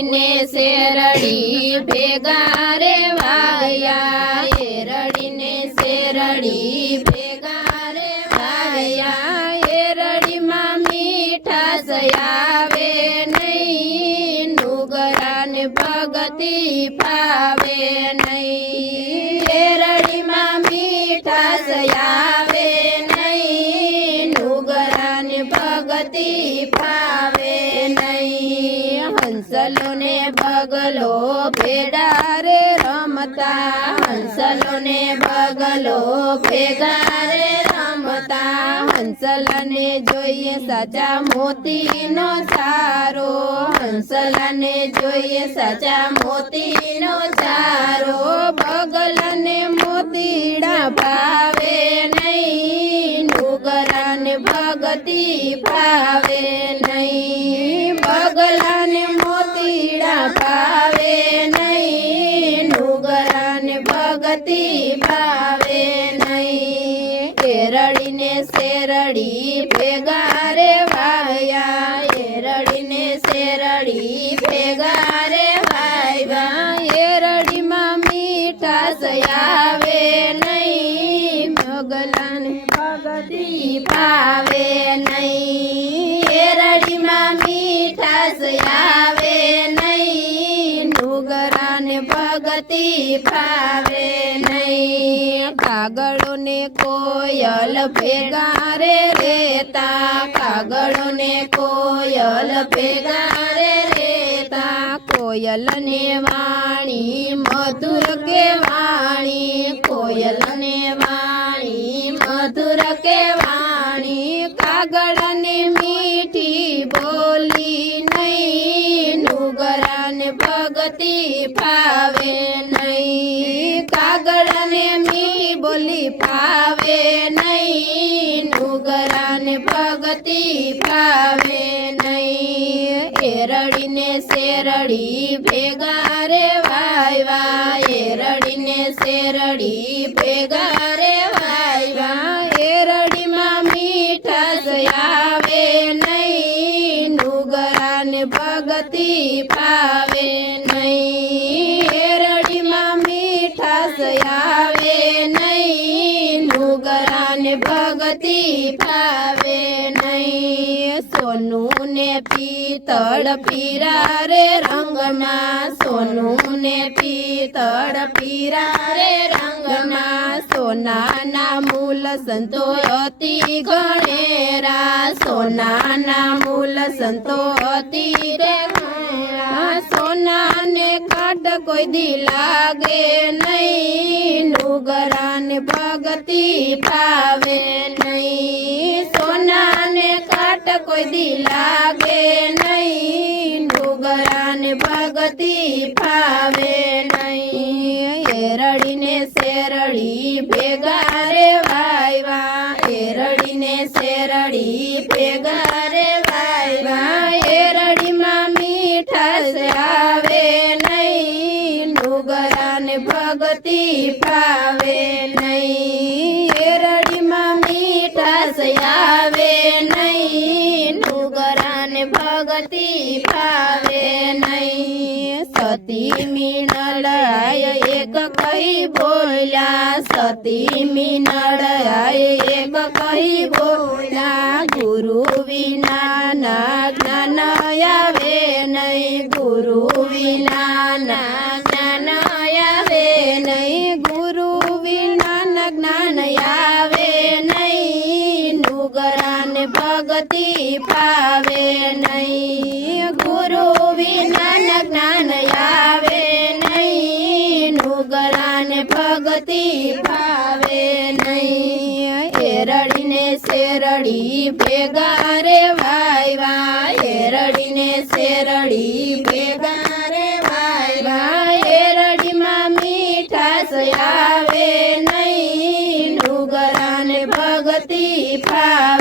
રડીને શેરડી ભેગા રે વાયા એ રડીને શેરડી ભેગા રે વાયા એ રડીમાં મીઠાશ આવે નહીં નુગરાને ભગતી ફાવે નહીં એ રડીમાં મીઠાશ આવે નહીં નુગરાને ભગતી ફાવે નહીં હંસલો ને બગલો ભેડા રે રમતા હંસલો ને બગલો ભેગા રે રમતા હંસલાને જોઈએ સાચા મોતીનો ચારો હંસલાને જોઈએ સાચા મોતીનો ચારો બગલાને મોતીડા ભાવે નહીં નુગરાને ભગતી ફાવે નહીં બગલાને મોતીડા ભાવે નહીં નુગરાને ભગતી ફાવે નહીં એ રડીને શેરડી ભેગા રે વાયા એ રડીને શેરડી ભેગા રે વાયા એ રડીમાં મીઠાશ આવે નહીં બગલાને ભગતી ફાવે નહીં એ રડીમાં મીઠાશ આવે નહીં નુગરાને ભગતી ફાવે નહીં કાગળો ને કોયલ ભેગા રે રેતા કાગળો ને કોયલ ભેગા રે રેતા કોયલ ને વાણી મધુર કે વાણી કોયલ ને વાણી મધુર કે વાણી કાગળ ને મીઠી બોલી નહીં નુગરાને ભગતી ફાવે નહીં કાગળ ને મીઠી બોલી ફાવે નહીં નુગરાને ભગતી ફાવે નહીં એ રડીને શેરડી ભેગા રે વાયવા એ રડીને શેરડી ભેગા રે વાયવા એ રડીમાં મીઠાશ આવે નહીં નુગરાને ભગતી ફાવે નહીં એ રડીમાં મીઠાશ આવે નહીં નુગરાને ભગતી ફાવે નહીં સોનું ને પિત્તળ પીરા રે રંગના સોનું ને પિત્તળ પીરા રે રંગના સોનાના મૂલ સંતો અતિ ગણેરા સોનાના મૂલ સંતો અતિ રે ગણેરા સોનાને કાટ કોઈ દી લાગે નહીં નુગરાને ભગતી ફાવે નહીં સોનાને કાટ કોઈ દી લાગે નહીં નુગરાને ભગતી ફાવે નહીં એ રડીને શેરડી ભેગા રે વાયવા એ રડીને શેરડી ભેગા રે વાયવા એ રડીમાં મીઠાશ આવે નહીં નુગરાને ભગતી ફાવે નહીં એ રડીમાં મીઠાશ આવે નહીં નુગરાને ભગતી ફાવે નહીં સતી મીનળાય એક કહી બોલ્યા સતી મીનળાય એક કહી બોલ્યા ગુરુ વિના ના જ્ઞાન આવે નહીં ગુરુ વિના ના જ્ઞાન આવે નહીં ગુરુ વિના ના જ્ઞાન આવે નહીં નુગરાને ભગતી ફાવે નહીં ગુરુ વિના ના જ્ઞાન આવે નહીં નુગરાને ભગતી ફાવે નહીં એ રડીને શેરડી ભેગા રે વાયવા એ રડીને શેરડી ભેગા રે વાયવા એ રડીમાં મીઠાશ આવે નહીં નુગરાને ભગતી ફાવે